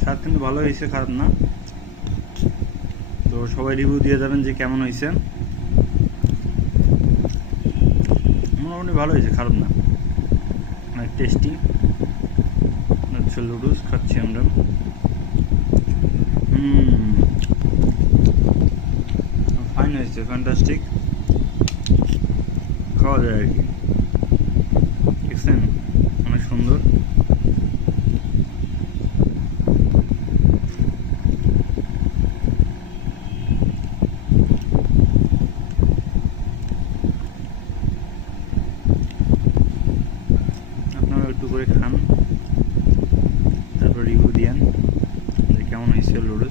স্বাদ কিন্তু ভালো হয়েছে, খারাপ না। তো সবাই রিভিউ দিয়ে যাবেন যে কেমন হয়েছে। মোটামুটি ভালো হয়েছে, খারাপ না, অনেক টেস্টি হচ্ছে। লুডুস খাচ্ছি আমরা। ফাইন হয়েছে, ফ্যান্টাস্টিক, খাওয়া যায় আর কি। দেখছেন অনেক সুন্দর। আপনারা একটু করে খান, তারপর রিভিউ দিয়েন যে কেমন হয়েছে লুডুস।